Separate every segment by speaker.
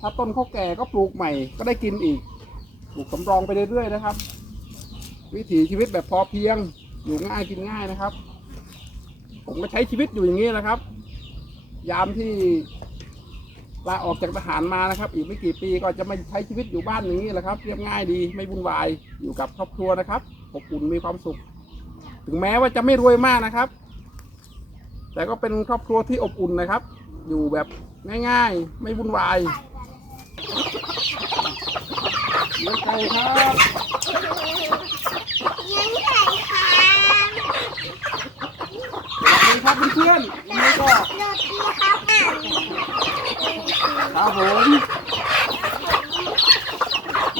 Speaker 1: ถ้าต้นเขาแก่ก็ปลูกใหม่ก็ได้กินอีก ปลูกสำรองไปเรื่อยๆนะครับ วิถีชีวิตแบบพอเพียง อยู่ง่ายกินง่ายนะครับ ผมก็ใช้ชีวิตอยู่อย่างนี้นะครับ ยามที่ลาออกจากทหารมานะครับ อีกไม่กี่ปีก็จะมาใช้ชีวิตอยู่บ้านอย่างนี้แหละครับเรียบง่ายดีไม่วุ่นวายอยู่กับครอบครัวนะครับอบอุ่นมีความสุข ถึงแม้ว่าจะไม่รวยมากนะครับ แต่ก็เป็นครอบครัวที่อบอุ่นนะครับ อยู่แบบง่ายๆ ไม่วุ่นวายเลี้ยงไก่ครับ
Speaker 2: ยังไงคะ
Speaker 1: สวัสดีครับเพื่อนๆวันนี้ก็
Speaker 2: โรตีครับ
Speaker 1: ครับผม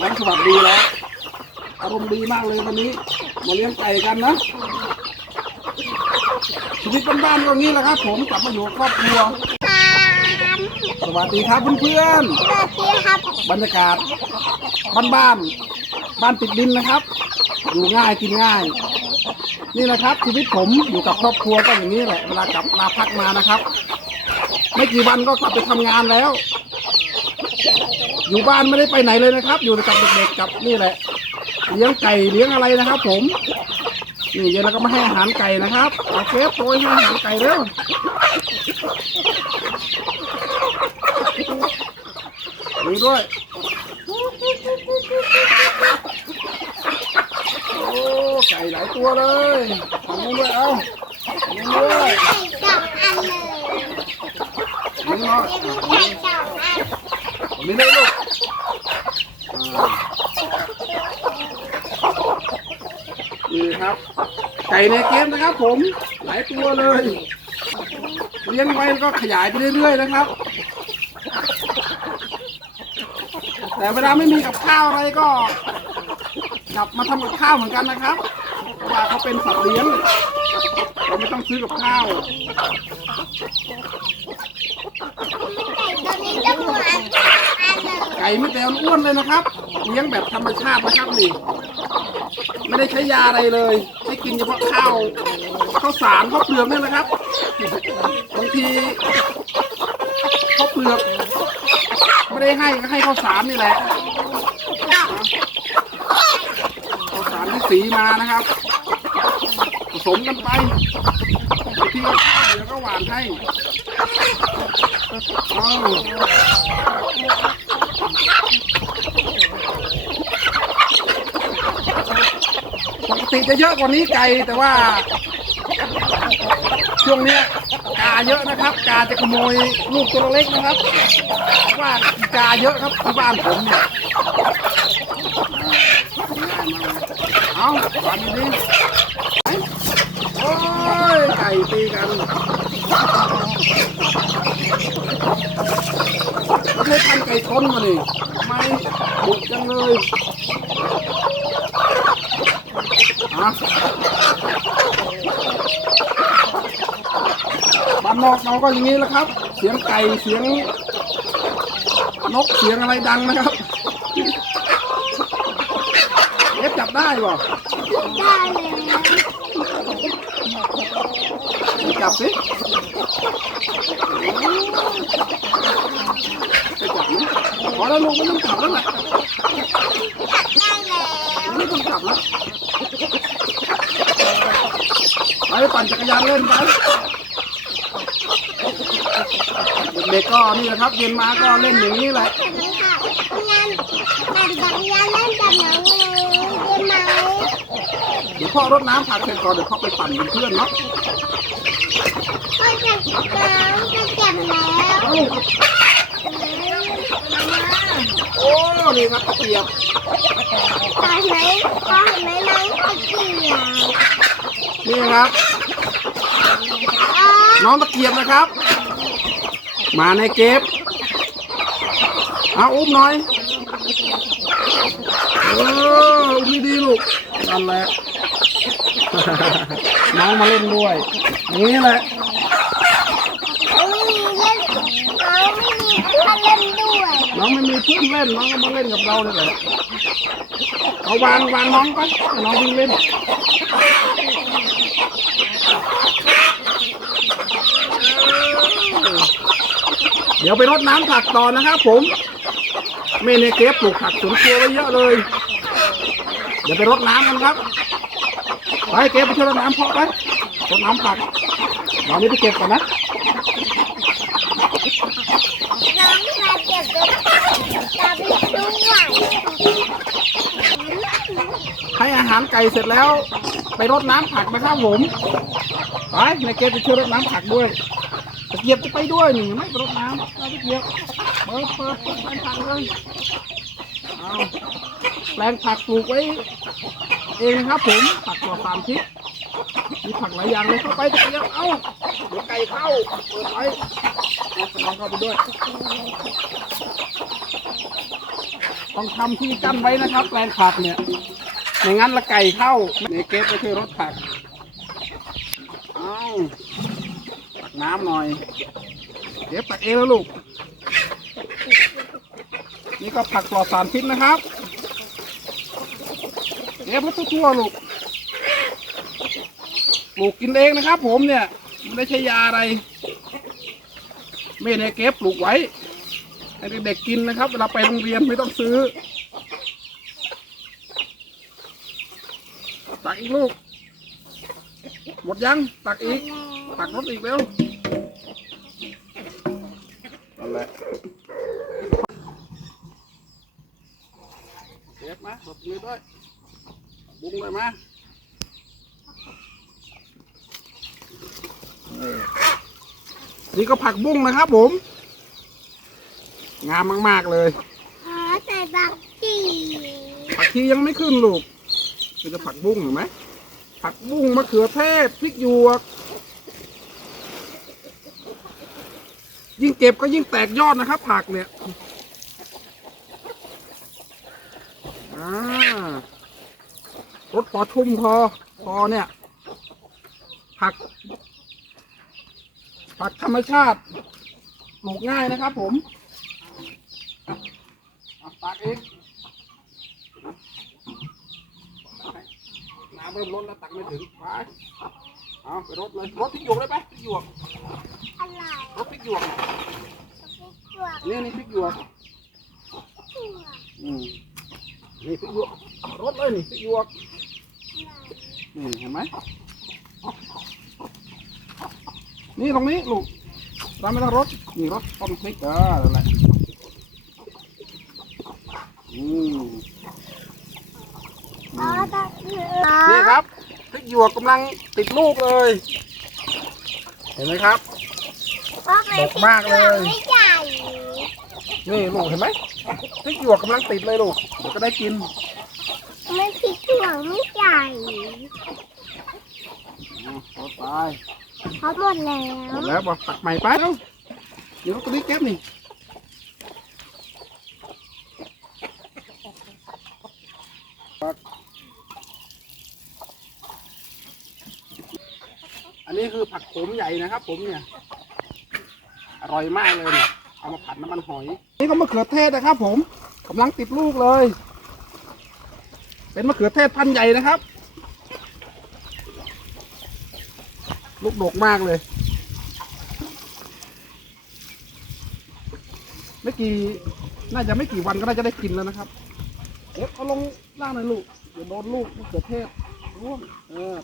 Speaker 1: น้องสวัสดีแล้วอารมณ์ดีมากเลยวันนี้ มาเลี้ยงไก่กันนะ ชีวิตบ้านๆก็อย่างนี้แหละครับ ผมกลับมาอยู่กับครอบครัว
Speaker 2: ครับ
Speaker 1: สวัสดีครับเพื่อน
Speaker 2: โรตีครับ
Speaker 1: ๆบรรยากาศบ้านๆบ้านติดดินนะครับ อยู่ง่ายกินง่าย นี่นะครับชีวิตผมอยู่กับครอบครัวก็อย่างนี้แหละเวลากลับลาพักมานะครับ ไม่กี่วันก็กลับไปทำงานแล้ว อยู่บ้านไม่ได้ไปไหนเลยนะครับ อยู่กับเด็กๆกับนี่แหละ เลี้ยงไก่เลี้ยงอะไรนะครับ ผม นี่เย็นแล้วก็มาให้อาหารไก่นะครับเอาเฟสโปรยให้อาหารไก่เร็วนี่ด้วย โอ้ไก่หลายตัวเลยทำนู้นด้วยเอาทำนู้นด้วย
Speaker 2: ไก่สองอันเลย
Speaker 1: นี่เนาะ
Speaker 2: มีไก่สองอัน
Speaker 1: นี่เลยลูกอ่า นี่ครับไก่ในเกมนะครับผมหลายตัวเลยเลี้ยงไว้ก็ขยายไปเรื่อย ๆ นะครับ แต่เวลาไม่มีกับข้าวอะไรก็ กลับมาทำกับข้าวเหมือนกันนะครับเพราะว่าเขาเป็นสัตว์เลี้ยงเราไม่ต้องซื้อกับข้าว
Speaker 2: ไก่ตัวนี้จะหัวน
Speaker 1: ไก่ไม่แต่อ้วนเลยนะครับ เลี้ยงแบบธรรมชาตินะครับนี่ ไม่ได้ใช้ยาอะไรเลยให้กินเฉพาะข้าวข้าวสารข้าวเปลือกนี่แหละครับบางทีข้าวเปลือกไม่ได้ให้ให้ข้าวสารนี่แหละข้าวสารที่สีมานะครับผสมกันไปบางทีก็ข้าวเดี๋ยวก็หวานให้อ้าว ปก ติจะเยอะกว่านี้ไก่แต่ว่า ช่วงเนี้ยกาเยอะนะครับ กาจะขโมยลูกตัวเล็กนะครับเพราะว่ากาเยอะครับที่บ้านผมเนี่ยอ่าง่ายมากเลยเอาวันนี้โอ้ยไก่ตีกันไม่ใช่พันไก่ชนมานี่ทำไมบุกจังเลย บ้านนอกเราก็อย่างนี้แหละครับ เสียงไก่เสียงนกเสียงอะไรดังนะครับเอฟจับได้ป่ะ
Speaker 2: ได้เลย
Speaker 1: จับสิไปจับนะพอแล้วลูกไม่ต้องจับแล้วแหละ
Speaker 2: ได้แล้ว
Speaker 1: ไม่ต้องจับแล้ว ไปปั่นจักรยานเล่นไปเด็กๆก็นี่แหละครับเย็นมาก็เล่นอย่างนี้แหละ
Speaker 2: เห็นไหมคะงานปั่นจักรยานเล่นกับน้องเลยได้ไหม
Speaker 1: เดี๋ยวพ่อรดน้ำผักเสร็จก่อนเดี๋ยวพ่อไปปั่นเป็นเพื่อนเนาะ
Speaker 2: พ่อจะน้องจะเก็บแล้ว
Speaker 1: เอ้า โอ้นี่ครับตะเกียบ
Speaker 2: ตอนไหนตอนไหนน้องตะเกียบ
Speaker 1: นี่ครับ
Speaker 2: อ๋อ
Speaker 1: น้องตะเกียบนะครับ มาในเก็บเอาอุ้มหน่อยเอออุ้มดีๆลูกนั่นแหละน้องมาเล่นด้วยนี่แหละ
Speaker 2: น้องไม่มีเล่นน้องไม่มีเพื่อ น้
Speaker 1: องไม่มีเพื่อนเล่นน้องก็มาเล่นกับเราเนี่ยแหละเอาวางวางน้องไปน้องวิ่งเล่นเดี๋ยวไปรดน้ำผักต่อนะครับผมเมเนเกฟปลูกผักสวนครัวไว้เยอะเลย เดี๋ยวไปรดน้ำกันครับ ไปเก็บไปช่วยรดน้ำเพาะไปรดน้ำผักตอนนี้ไปเก็บก่อนนะ
Speaker 2: น้องมาเก็บด้วยตามด้วย
Speaker 1: ให้อาหารไก่เสร็จแล้ว ไปรดน้ำผักนะครับผมไปในเก็บไปช่วยรดน้ำผักด้วยตะเกียบจะไปด้วยหนึ่งไม่ไปรดน้ำตะเกียบเปิดเปิดเปิดแปลงผักเลยเอาแปลงผักปลูกไว้เองนะครับผมผักตัวฟาร์มทิศมีผักหลายอย่างเลยเข้าไปตะเกียบเอ้าเดี๋ยวไก่เข้าเปิดไว้เอาเข้าไปด้วย ต้องทำที่กั้นไว้นะครับแปลงผักเนี่ยไม่งั้นละไก่เข้าในเก็บไปช่วยรถผักเอาตักน้ำหน่อยเก็บตักเองแล้วลูก นี่ก็ผักปลอดสารพิษนะครับเก็บให้ทั่วๆลูกปลูกกินเองนะครับ ผมเนี่ยไม่ได้ใช้ยาอะไร ไม่ได้เก็บปลูกไว้ ให้เด็กๆกินนะครับ เวลาไปโรงเรียนไม่ต้องซื้อตักอีกลูก หมดยัง ตักอีก ตักรถอีกเร็วนั่นแหละเก็บมาหลบมือด้วย บุ้งเลยมาเออนี่ก็ผักบุ้งนะครับผม งามมาก ๆ เลย
Speaker 2: ขอใส่บักจี
Speaker 1: ผักชียังไม่ขึ้นลูกคือจะผักบุ้งเห็นไหมผักบุ้งมะเขือเทศพริกหยวก ยิ่งเก็บก็ยิ่งแตกยอดนะครับ ผักเนี่ยอ่ารสพอชุ่มพอพอเนี่ย ผัก ผักธรรมชาติปลูกง่ายนะครับผม เอาตักเองน้ำเริ่มล้นแล้วตักไม่ถึงไปเอาไปรถเลยรถพริกหยวกได้ไหมพริกหยวก
Speaker 2: อะไร
Speaker 1: รถพริกหยวก
Speaker 2: ตัว
Speaker 1: นี่นี่พริกหยวก
Speaker 2: ตัว
Speaker 1: อืมนี่พริกหยวกรถเลยนี่พริกหยวกนี่เห็นไหมนี่ตรงนี้ลูกเราไม่ต้องรถนี่รถต้นพริกเออนั่นแหละอืม
Speaker 2: อ๋อตะเกีย
Speaker 1: นี่ครับพริก หยวกกำลังติดลูกเลย เห็นไหมครับ
Speaker 2: พ่อไป
Speaker 1: ดกมากเลย
Speaker 2: ไม่ใหญ่
Speaker 1: นี่ลูกเห็นไหมพริกหยวกกำลังติดเลยลูกเดี๋ยวก็ได้กิน
Speaker 2: ไม่พริกถั่วไม่ใหญ่
Speaker 1: เอารถไป
Speaker 2: เพราะหมดแล้ว
Speaker 1: หมดแล้วบอกตักใหม่ไปเอ้าเดี๋ยวรถตัวนี้แก๊บนี่ นนี้คือผักโขมใหญ่นะครับ ผมเนี่ย อร่อยมากเลยเนี่ย เอามาผัดน้ำมันหอย นี่ก็มะเขือเทศนะครับ ผมกำลังติดลูกเลย เป็นมะเขือเทศพันธุ์ใหญ่นะครับ ลูกดกมากเลยไม่กี่น่าจะไม่กี่วันก็น่าจะได้กินแล้วนะครับเอ๊ะเอาลงล่างหน่อยลูกเดี๋ยวโดนลูกมะเขือเทศร่วงเออ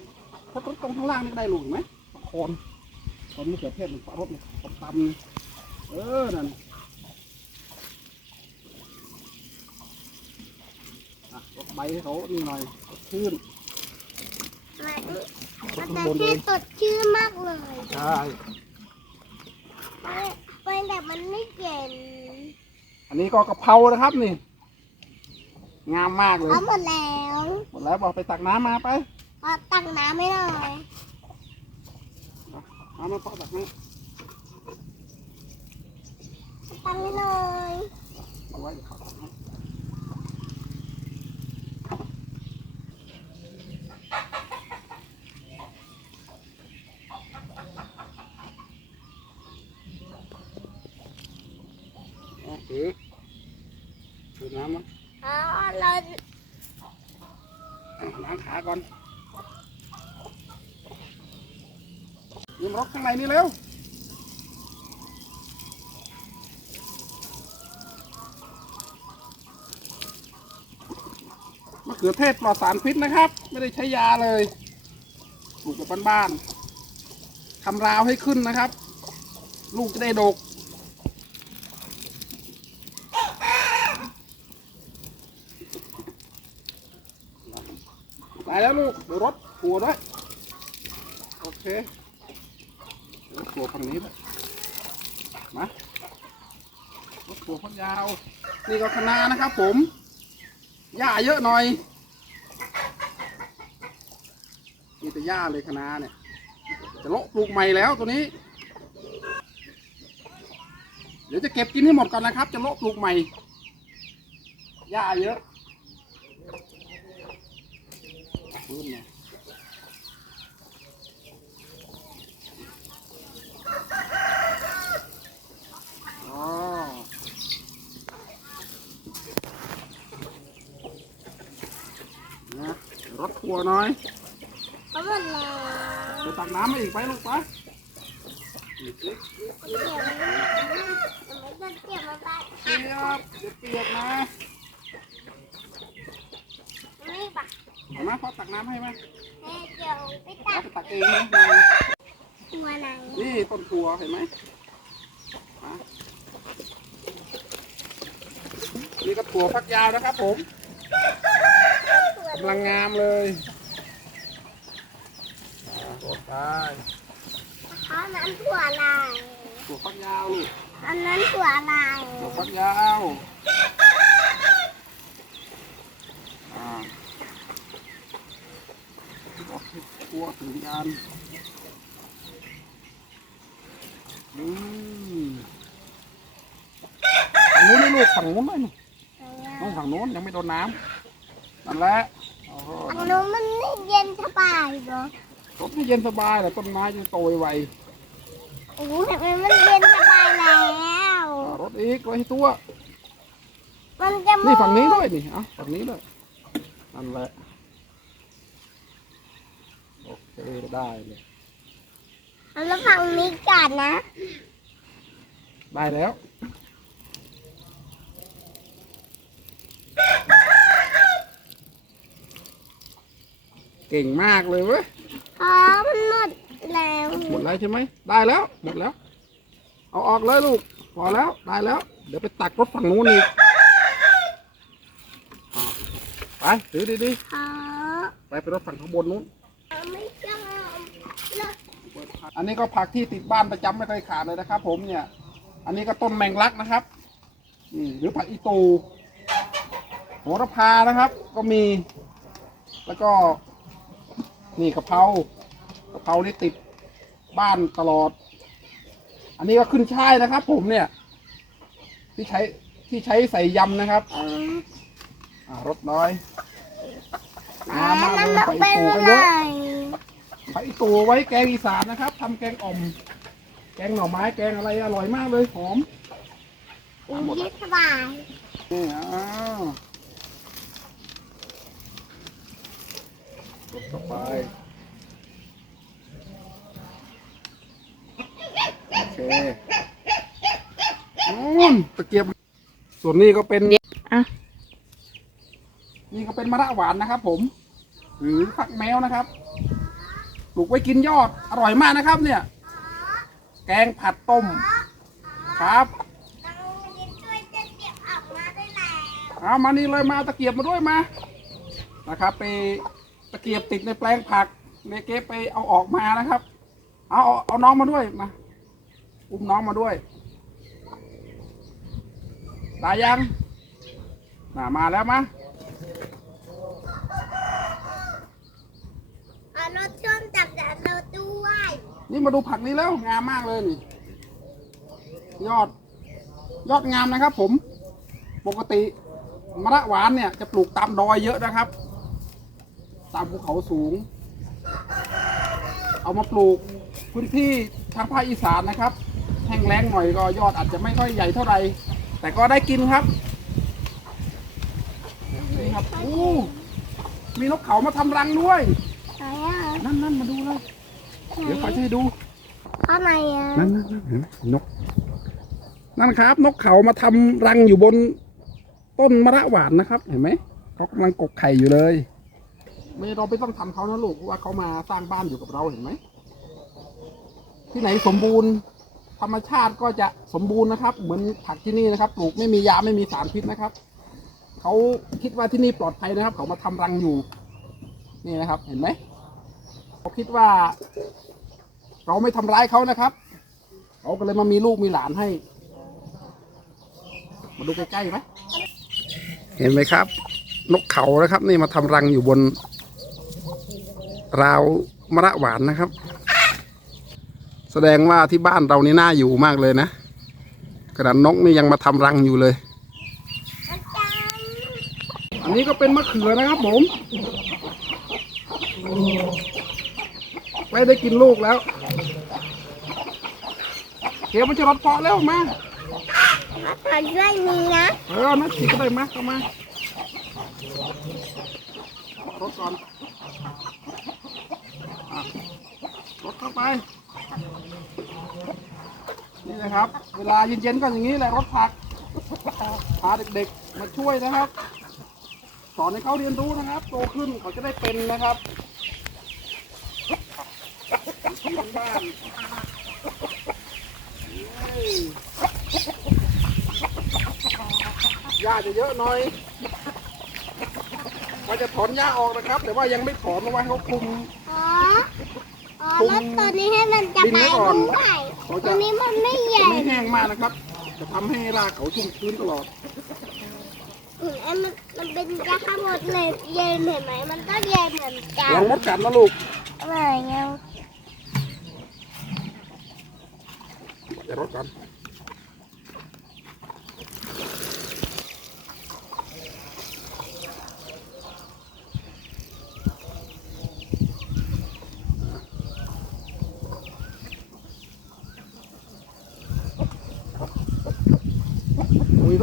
Speaker 1: ถ้าตรงข้างล่างนี่ได้ลูกไหม โคนโคนมะเขือเทศมันรถเนี่ยตำๆเออ นั่นอะรดใบให้เขานี่หน่อยสดชื่น
Speaker 2: มันมันจะชื่อสดชื่นมากเลย
Speaker 1: ใช่
Speaker 2: เป็นแต่มันไม่เย็น
Speaker 1: อันนี้ก็กะเพรานะครับนี่ งามมากเลย
Speaker 2: เอาหมดแล้ว
Speaker 1: หมดแล้วบอกไปตักน้ำมาไป
Speaker 2: เอาตักน้ำไม่หน่อย
Speaker 1: เอามาพอตักน้
Speaker 2: ตักไม่หน่อยำ
Speaker 1: เอาไว้เดี๋ยวเขา ข้างนนี่แล้วมะเขือเทศปลอดสารพิษนะครับ ไม่ได้ใช้ยาเลยปลูกแบบบ้านๆทำราวให้ขึ้นนะครับ ลูกจะได้ดกไายแล้วลูกรถหัวด้วย นี่ก็คะน้านะครับผมหญ้าเยอะหน่อยมีแต่หญ้าเลยคะน้าเนี่ย จะโลาะปลูกใหม่แล้วตัวนี้ เดี๋ยวจะเก็บกินให้หมดก่อนนะครับ จะโลาะปลูกใหม่หญ้าเยอะพื้นเนี่ยอ๋อ นะ รถทัวร์หน่อย
Speaker 2: เขาหมดแล้ว
Speaker 1: ไปตักน้ำมาอีกไปลูกไป
Speaker 2: เดี๋ยวมันจะเก็บมาบ้าน
Speaker 1: เปียกเดี๋ยวเปียกนะ
Speaker 2: ไม่ปะ
Speaker 1: เอามาพ่อตักน้ำให้ไหม
Speaker 2: เฮ้ยเดี๋ยวไปตั
Speaker 1: เอา
Speaker 2: ด
Speaker 1: ไปตักเองนะ
Speaker 2: ตัวไหน
Speaker 1: นี่ต้นทัวเห็นไหมมานี่ก็ถั่วฟักยาวนะครับผม กำลังงามเลยอ่าโรดได้
Speaker 2: อันนั้นถั่วลาย
Speaker 1: ถั่วฟักยาวลูก
Speaker 2: อันนั้นถั่วลาย
Speaker 1: ถั่วฟักยาวอ่าถั่วถึงยานอืมฝั่งนู้นนี่ลูกฝั่งนู้นเลยนี่ต้องฝั่งนู้นยังไม่โดนน้ำ นั่นแหละโอ้โห
Speaker 2: อันนู้นมันเย็นสบายเหรอ
Speaker 1: รถไม่เย็นสบายแหละต้นไม้จะโตไว
Speaker 2: โอ้โหเห็นไหมมันเย็นสบายแล้ว
Speaker 1: ๆอ่ารถอีกไว้ให้ตัว
Speaker 2: มันจะ
Speaker 1: นี่ฝั่งนี้ด้วยนี่เอะฝั่งนี้ด้วยนั่นแหละโอเคได้เลย
Speaker 2: แล้วฝั่งนี้กัดนะ
Speaker 1: ได้แล้ว เก่งมากเลยเว้ย
Speaker 2: พอมันหมดแล้ว
Speaker 1: หมดแล้วใช่ไหมได้แล้วหมดแล้ว เอาออกเลยลูกพอแล้วได้แล้ว เดี๋ยวไปตักรถฝั่งนู้นอีกอะไปถือดี
Speaker 2: พอ
Speaker 1: ๆไปไปรถฝั่งข้างบนนู้น
Speaker 2: ไม่ชอบแล้ว
Speaker 1: อันนี้ก็ผักที่ติดบ้านประจำไม่เคยขาดเลยนะครับ ผมเนี่ย อันนี้ก็ต้นแมงลักนะครับนี่หรือผักอีตูโหระพานะครับ ก็มี แล้วก็ นี่กะเพรากะเพรานี่ติดบ้านตลอด อันนี้ก็ขึ้นช่ายนะครับ ผมเนี่ย ที่ใช้ที่ใช้ใส่ยำนะครับ
Speaker 2: อืม
Speaker 1: อ่ารสน้อย
Speaker 2: อ่า
Speaker 1: น้ำมาก
Speaker 2: นั่น
Speaker 1: เลย
Speaker 2: เรา
Speaker 1: ผัก
Speaker 2: เป็
Speaker 1: อี
Speaker 2: น
Speaker 1: ตู
Speaker 2: อะ
Speaker 1: ก็
Speaker 2: ไร
Speaker 1: เยอะผักอีตูไว้แกงอีสานนะครับทำแกงอ่อม แกงหน่อไม้แกงอะไรอร่อยมากเลยหอม
Speaker 2: อุ้ยสบาย
Speaker 1: นี่อ้าว กดเข้าไปโอเคนู่นตะเกียบ ส่วนนี้ก็เป็น
Speaker 3: อะ
Speaker 1: นี่ก็เป็นมะระหวานนะครับ ผม หรือฟักแมวนะครับปลูกไว้กินยอดอร่อยมากนะครับ เนี่ย แกงผัดต้ม ครับ
Speaker 2: เราจะช่วยจะเก็บออกมาได้แล้ว
Speaker 1: เอามานี่เลยมาตะเกียบมาด้วยมานะครับไป ตะเกียบติดในแปลงผักเนเก็บไปเอาออกมานะครับ เอาเอาเอาน้องมาด้วยมา อุ้มน้องมาด้วยได้ยังน่ามาแล้วมา
Speaker 2: เอารถช่วงจับจับเราด้วย
Speaker 1: นี่มาดูผักนี้แล้วงามมากเลยนี่ยอด ยอดงามนะครับ ผม ปกติมะระหวานเนี่ยจะปลูกตามดอยเยอะนะครับ ตามภูเขาสูง เอามาปลูกพื้นที่ทางภาคอีสานนะครับ แห้งแล้งหน่อยก็ยอดอาจจะไม่ค่อยใหญ่เท่าไหร่แต่ก็ได้กินครับนี่ครับอู้มีนกเขามาทำรังด้วย
Speaker 2: ไหนอะ
Speaker 1: นั่นนั่นมาดูเลย เดี๋ยวขอจะให้ดู
Speaker 2: ข้างในอะ
Speaker 1: นั่นนั่นนั่นเห็นไหมนก นั่นครับ นกเขามาทำรังอยู่บนต้นมะระหวานนะครับ เห็นไหมเขากำลังกกไข่อยู่เลย ไม่เราไม่ต้องทำเขานะลูกเพราะว่าเขามาสร้างบ้านอยู่กับเราเห็นไหม ที่ไหนสมบูรณ์ธรรมชาติก็จะสมบูรณ์นะครับ เหมือนผักที่นี่นะครับ ปลูกไม่มียาไม่มีสารพิษนะครับ เขาคิดว่าที่นี่ปลอดภัยนะครับ เขามาทำรังอยู่ นี่นะครับ เห็นไหมเขาคิดว่า เราไม่ทำร้ายเขานะครับเขาก็เลยมามีลูกมีหลานให้ มาดูใกล้ๆไหมเห็นไหมครับ นกเขานะครับ นี่มาทำรังอยู่บน ราวมะระหวานนะครับ แสดงว่าที่บ้านเรานี่น่าอยู่มากเลยนะขนาดนกนี่ยังมาทำรังอยู่เลย
Speaker 2: อาจารย์
Speaker 1: อันนี้ก็เป็นมะเขือนะครับผมไม่ได้กินลูกแล้วเกียวมันจะรดเพาะแล้วมา
Speaker 2: อาจารย์ช่วยมีนะ
Speaker 1: เออนัดฉีดก็ได้มาเข้ามา รถก่อนอะ รถเข้าไป นี่นะครับ เวลาเย็นๆก็อย่างนี้แหละรถผัก พาเด็กๆมาช่วยนะครับ สอนให้เขาเรียนรู้นะครับ โตขึ้นเขาจะได้เป็นนะครับที่บ้านหญ้าจะเยอะหน่อยว่าจะถอนหญ้าออกนะครับ แต่ว่ายังไม่ถอนเพราะว่าเขาคุม
Speaker 2: อ๋ออ๋อแล้วตอนนี้ให้มันจะ
Speaker 1: ดิน
Speaker 2: ไป
Speaker 1: ไว้ก่อน
Speaker 2: ด้วย
Speaker 1: เขา
Speaker 2: ต
Speaker 1: จะ
Speaker 2: อนนี้มันไม่ใหญ่
Speaker 1: ไม่แห้งมากนะครับ จะทำให้รากเขาชุ่มชื้นตลอด
Speaker 2: อืมอันมันมันเป็นยาฆ่ามดเลยเย็นเห็นไหมมันก็เย็นเหมือนกั
Speaker 1: ลอนงมดกัดนะลูก
Speaker 2: อะไรเงี้ย
Speaker 1: จะรดกัน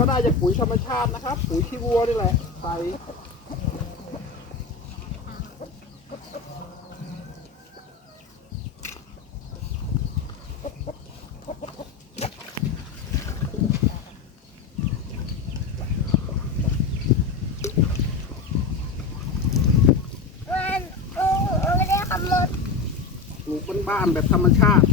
Speaker 1: ได้จากปุ๋ยธรรมชาตินะครับ ปุ๋ยขี้วัวนี่แหละใส่
Speaker 2: มันโอ้ไม่ได้ขโมย
Speaker 1: ปลูกบ้านๆแบบธรรมชาติ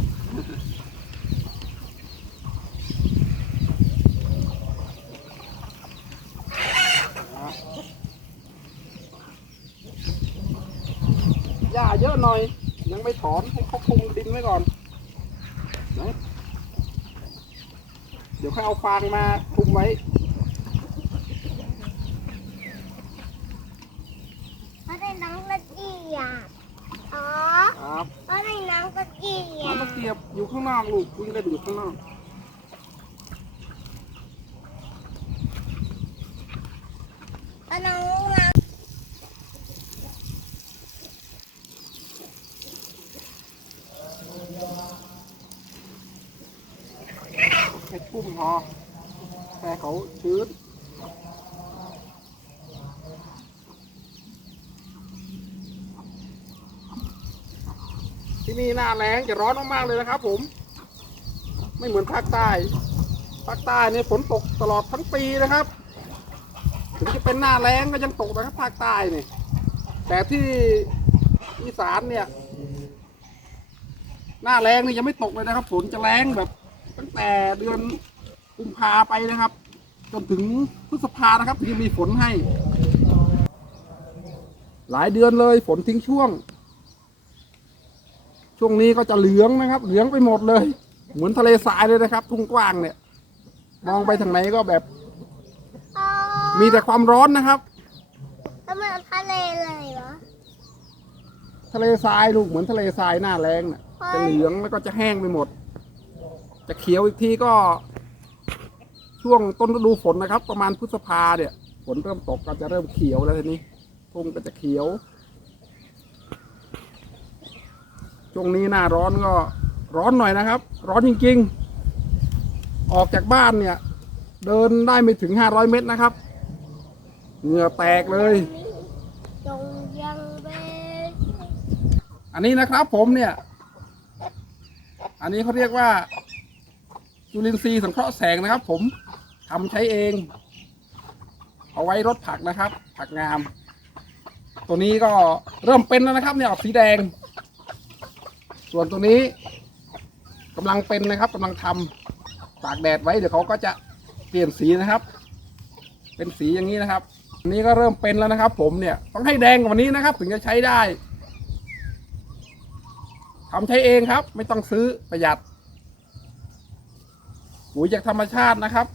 Speaker 1: หน่อย ยังไม่ถอนให้เขาคลุมดินไว้ก่อนนะเดี๋ยวค่อยเอาฟางมาคลุมไว้
Speaker 2: เพราะในน้องตะเกียบอ๋อ
Speaker 1: ครับ
Speaker 2: เพราะในน้องตะเกีย
Speaker 1: น้ำ
Speaker 2: บ
Speaker 1: ตะเกียบอยู่ข้างนอกลูกวิ่งเล่นอยู่ข้างนอก
Speaker 2: เพราะน้องน้
Speaker 1: แค่ชุ่มพอ แค่เขาชื้นที่นี่หน้าแรงจะร้อนมากๆเลยนะครับผม ไม่เหมือนภาคใต้ ภาคใต้เนี่ยฝนตกตลอดทั้งปีนะครับถึงจะเป็นหน้าแรงก็ยังตกนะครับภาคใต้เนี่ยแต่ที่อีสานเนี่ย หน้าแรงนี่ยังไม่ตกเลยนะครับฝนจะแรงแบบ ตั้งแต่เดือน กุมภาไปนะครับ จนถึงพฤษภานะครับถึงจะมีฝนให้ หลายเดือนเลยฝนทิ้งช่วง ช่วงนี้ก็จะเหลืองนะครับ เหลืองไปหมดเลย เหมือนทะเลทรายเลยนะครับ ทุ่งกว้างเนี่ย มองไปทางไหนก็แบบำ
Speaker 2: อ๋อ
Speaker 1: มีแต่ความร้อนนะครับ
Speaker 2: แล้วมันทะเลเลยเหรอ
Speaker 1: ทะเลทรายลูกเหมือนทะเลทรายหน้าแรงน่ะจะเหลืองแล้วก็จะแห้งไปหมด จะเขียวอีกทีก็ ช่วงต้นฤดูฝนนะครับ ประมาณพฤษภาเนี่ยฝนเริ่มตกก็จะเริ่มเขียวแล้วทีนี้ทุ่งก็จะเขียว ช่วงนี้หน้าร้อนก็ร้อนหน่อยนะครับ ร้อนจริงๆ ออกจากบ้านเนี่ย เดินได้ไม่ถึงห้าร้อยเมตรนะครับ เหงื่อแตกเลยอันนี้นะครับผมเนี่ย อันนี้เขาเรียกว่า จุลินทรีย์สังเคราะห์แสงนะครับ ผมทำใช้เอง เอาไว้รดผักนะครับ ผักงาม ตัวนี้ก็เริ่มเป็นแล้วนะครับเนี่ยออกสีแดง ส่วนตัวนี้กำลังเป็นนะครับกำลังทำตากแดดไว้เดี๋ยวเขาก็จะเปลี่ยนสีนะครับ เป็นสีอย่างนี้นะครับอันนี้ก็เริ่มเป็นแล้วนะครับ ผมเนี่ยต้องให้แดงกว่านี้นะครับ ถึงจะใช้ได้ทำใช้เองครับ ไม่ต้องซื้อประหยัด ปุ๋ยจากธรรมชาตินะครับ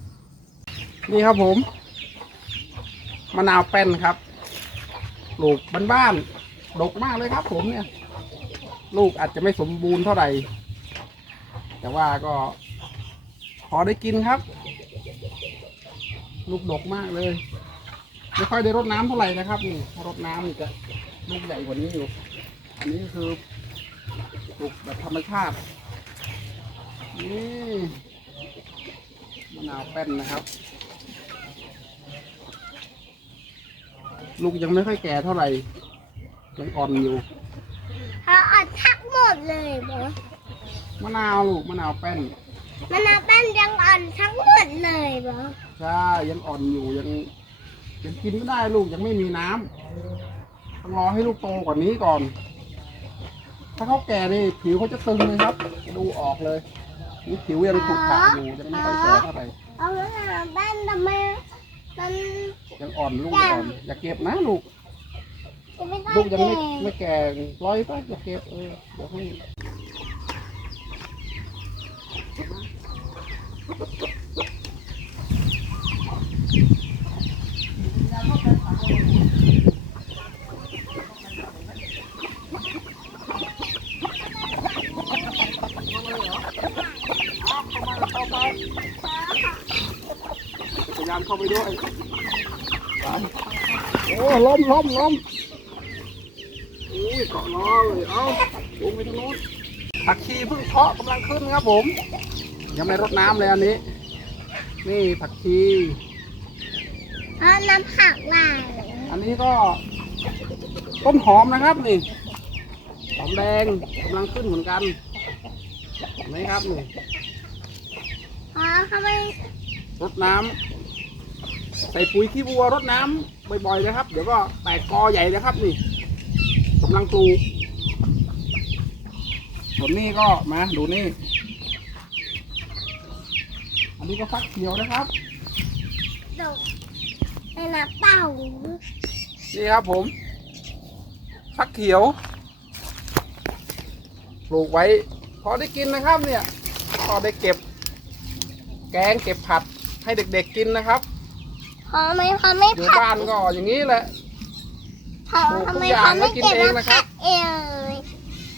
Speaker 1: นี่ครับผมมะนาวแป้นครับปลูกบ้านๆดกมากเลยครับ ผมเนี่ย ลูกอาจจะไม่สมบูรณ์เท่าไหร่ แต่ว่าก็พอได้กินครับ ลูกดกมากเลย ไม่ค่อยได้รดน้ำเท่าไหร่นะครับนี่รดน้ำนี่จะลูกใหญ่กว่านี้อยู่ อันนี้คือปลูกแบบธรรมชาตินี่ มะนาวแป้นนะครับ ลูกยังไม่ค่อยแก่เท่าไหร่ยังอ่อนอยู่
Speaker 2: เขาอัดทั้งหมดเลยบอ
Speaker 1: มะนาวลูกมะนาวแป้น
Speaker 2: มันเอาแป้นยังอ่อนทั้งหมดเลยบอ
Speaker 1: ใช่ยังอ่อนอยู่ยังยังกินไม่ได้ลูกยังไม่มีน้ำต้องรอให้ลูกโตกว่านี้ก่อน ถ้าเขาแก่นี่ผิวเขาจะตึงเลยครับ ดูออกเลย นี่ผิวยังขรุขระอยู่ยังไม่ค่อยแก่เท่าไหร่
Speaker 2: เอาแล้วนะแป้นทำไมมัน
Speaker 1: ยังอ่อนลูกยังอ่อนอย่าเก็บนะลูก
Speaker 2: จะไม่ได้
Speaker 1: ลูกยังไม่
Speaker 2: เไม่
Speaker 1: แก่ร้อยไปอย่าเก็บเออเดี๋ยวให้พยายาม เข้าไปด้วยไปโอ้ล้มล้มล้มอุ้ยเกาะล้อเลยเอาลงไปทางโน้นผักชีเพิ่งเพาะกำลังขึ้นครับผม ยังไม่รดน้ำเลยอันนี้ นี่ผักชี
Speaker 2: เอาน้ำผักมา
Speaker 1: อันนี้ก็ต้นหอมนะครับนี่หอมแดงกำลังขึ้นเหมือนกันเห็นไหมครับนี่
Speaker 2: อ๋อทำไม
Speaker 1: รดน้ำ ใส่ปุ๋ยขี้วัวรดน้ำบ่อยๆนะครับ เดี๋ยวก็แตกกอใหญ่เลยครับนี่กำลังปลูกส่วนนี้ก็มาดูนี่ อันนี้ก็ฟักเขียวนะครับ
Speaker 2: ดกในน้ำเต่า
Speaker 1: นี่ครับผม ฟักเขียว ปลูกไว้ พอได้กินนะครับเนี่ย พอได้เก็บ แกงเก็บผัดให้เด็กๆกินนะครับ
Speaker 2: ทำไมเขาไม่
Speaker 1: อยู่
Speaker 2: ผัด
Speaker 1: บ้านก็อย่างนี้แหละ
Speaker 2: ทำทำไมเขาไม่เก็บน้ำผักเอง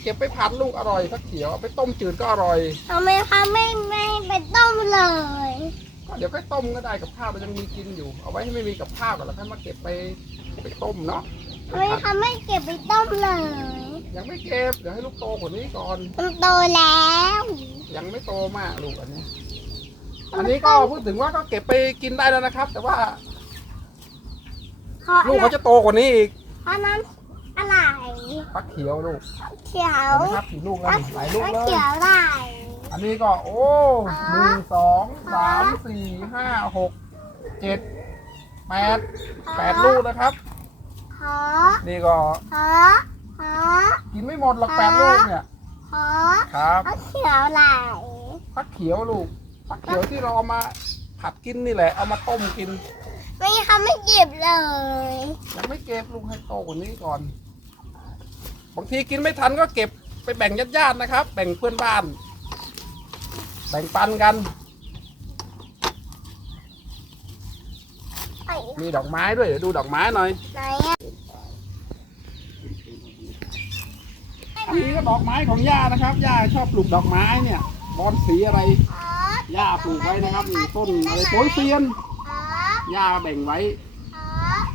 Speaker 1: เก็บไปผัดลูกอร่อยฟักเขียวเอาไปต้มจืดก็อร่อย
Speaker 2: ทำไมเขาไม่ไม่ไปต้มเลย
Speaker 1: ก็เดี๋ยวค่อยต้มก็ได้กับข้าวเรายังมีกินอยู่ เอาไว้ให้ไม่มีกับข้าวก่อนแล้วค่อยมาเก็บไปไปต้มเนาะ
Speaker 2: ทำไมเขาไม่เก็บไปต้มเลย
Speaker 1: ยังไม่เก็บเดี๋ยวให้ลูกโตกว่านี้ก่อน
Speaker 2: มันโตแล้ว
Speaker 1: ยังไม่โตมากลูกอันนี้ อันนี้ก็พูดถึงว่าก็เก็บไปกินได้แล้วนะครับ แต่ว่า
Speaker 2: เพราะ
Speaker 1: ลูกเขาจะโตกว่านี้อีก
Speaker 2: เพราะนั้นอะไร
Speaker 1: ฟักเขียวลูก
Speaker 2: เขียว
Speaker 1: เห็นไหมครับกี่ลูกแล้วนี่หลายลูกเลย
Speaker 2: เขียวอะไร
Speaker 1: อันนี้ก็โอ้หนึ่งสองสามสี่ห้าหกเจ็ดแปดแปดลูกนะครับ
Speaker 2: ขอ
Speaker 1: นี่ก็
Speaker 2: ขอขอ
Speaker 1: กินไม่หมดหรอกแปดลูกเนี่ย
Speaker 2: ขอ
Speaker 1: ครับ
Speaker 2: เขาเขียวอะไร
Speaker 1: ฟักเขียวลูก ฟักเขียวที่เราเอามาผัดกินนี่แหละ เอามาต้มกิน
Speaker 2: ไม่เขาไม่เก็บเลย
Speaker 1: ยังไม่เก็บลูกให้โตกว่านี้ก่อน บางทีกินไม่ทันก็เก็บไปแบ่งญาติๆนะครับ แบ่งเพื่อนบ้าน แบ่งปันกัน
Speaker 2: ไหน
Speaker 1: มีดอกไม้ด้วยเดี๋ยวดูดอกไม้หน่อย
Speaker 2: ไหนอะ
Speaker 1: อันนี้ก็ดอกไม้ของย่านะครับย่าชอบปลูกดอกไม้เนี่ยบอนสีอะไร
Speaker 2: ขอ ย่า
Speaker 1: ปลูกไว้นะครับนี่ต้นอะไรโปยเซียน
Speaker 2: ขอย่า
Speaker 1: แบ่งไว้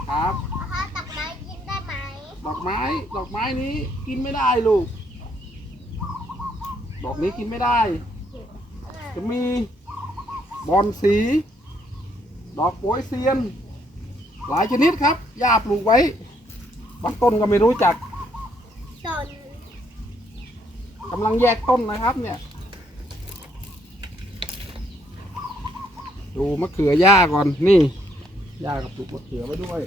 Speaker 2: ขอ
Speaker 1: ครับ
Speaker 2: ขอตักไม้กินได้ไหม
Speaker 1: ดอกไม้ดอกไม้นี้กินไม่ได้ลูก ดอกนี้กินไม่ได้ จะมีบอนสี ดอกโปยเซียน หลายชนิดครับย่าปลูกไว้บางต้นก็ไม่รู้จัก
Speaker 2: สน
Speaker 1: กำลังแยกต้นนะครับเนี่ย ดูมะเขือย่าก่อนนี่ย่ากับปลูกมะเขือไว้ด้วย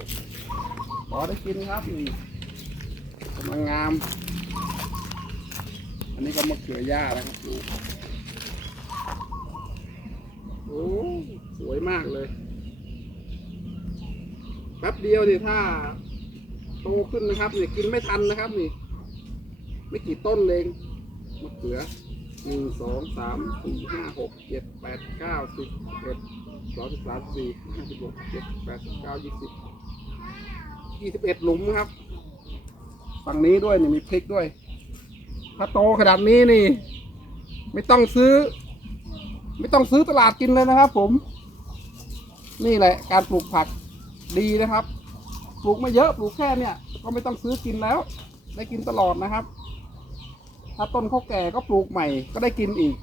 Speaker 1: พอได้กินครับนี่กำลังงาม อันนี้ก็มะเขือย่านะครับปลูโอ้สวยมากเลยแป๊บเดียวนี่ถ้าโตขึ้นนะครับนี่กินไม่ทันนะครับนี่ ไม่กี่ต้นเลงมะเขือหนึ่งสองสามสี่ห้าหกเจ็ดแปดเก้าสิบเอ็ด สองสิบสามสี่ห้าสิบหกเจ็ดแปดสิบเก้ายี่สิบยี่สิบเอ็ดหลุมครับ ฝั่งนี้ด้วยนี่มีพริกด้วย ถ้าโตขนาดนี้นี่ ไม่ต้องซื้อ ไม่ต้องซื้อตลาดกินเลยนะครับ ผม นี่แหละ การปลูกผักดีนะครับ ปลูกไม่เยอะปลูกแค่เนี่ย ก็ไม่ต้องซื้อกินแล้ว ได้กินตลอดนะครับ ถ้าต้นเขาแก่ก็ปลูกใหม่ ก็ได้กินอีก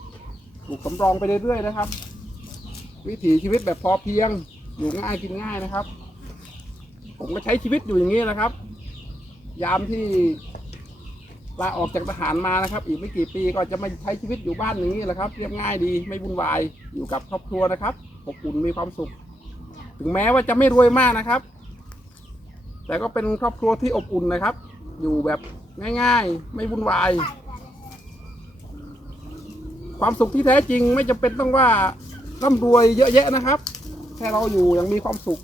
Speaker 1: ปลูกสำรองไปเรื่อยๆนะครับ วิถีชีวิตแบบพอเพียง อยู่ง่ายกินง่ายนะครับ ผมก็ใช้ชีวิตอยู่อย่างนี้นะครับ ยามที่ลาออกจากทหารมานะครับ อีกไม่กี่ปีก็จะมาใช้ชีวิตอยู่บ้านอย่างนี้แหละครับ เรียบง่ายดีไม่วุ่นวายอยู่กับครอบครัวนะครับอบอุ่นมีความสุข ถึงแม้ว่าจะไม่รวยมากนะครับ แต่ก็เป็นครอบครัวที่อบอุ่นนะครับ อยู่แบบง่าย ๆ ไม่วุ่นวาย ความสุขที่แท้จริงไม่จำเป็นต้องว่า ร่ำรวยเยอะแยะนะครับ แค่เราอยู่ย่างมีความสุข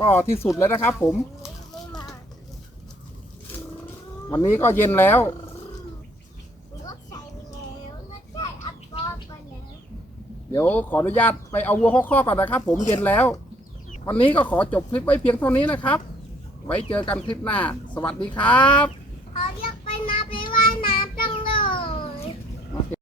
Speaker 1: ก็ที่สุดแล้วนะครับ ผม วันนี้ก็เย็นแล้ว
Speaker 2: ก็ใส่ไปแล้วแล้วใส่อัปปอไปแล้ว
Speaker 1: เดี๋ยวขออนุญาตไปเอาวัวข้อๆก่อนนะครับ ผมเย็นแล้ว วันนี้ก็ขอจบคลิปไว้เพียงเท่านี้นะครับ ไว้เจอกันคลิปหน้า สวัสดีครับ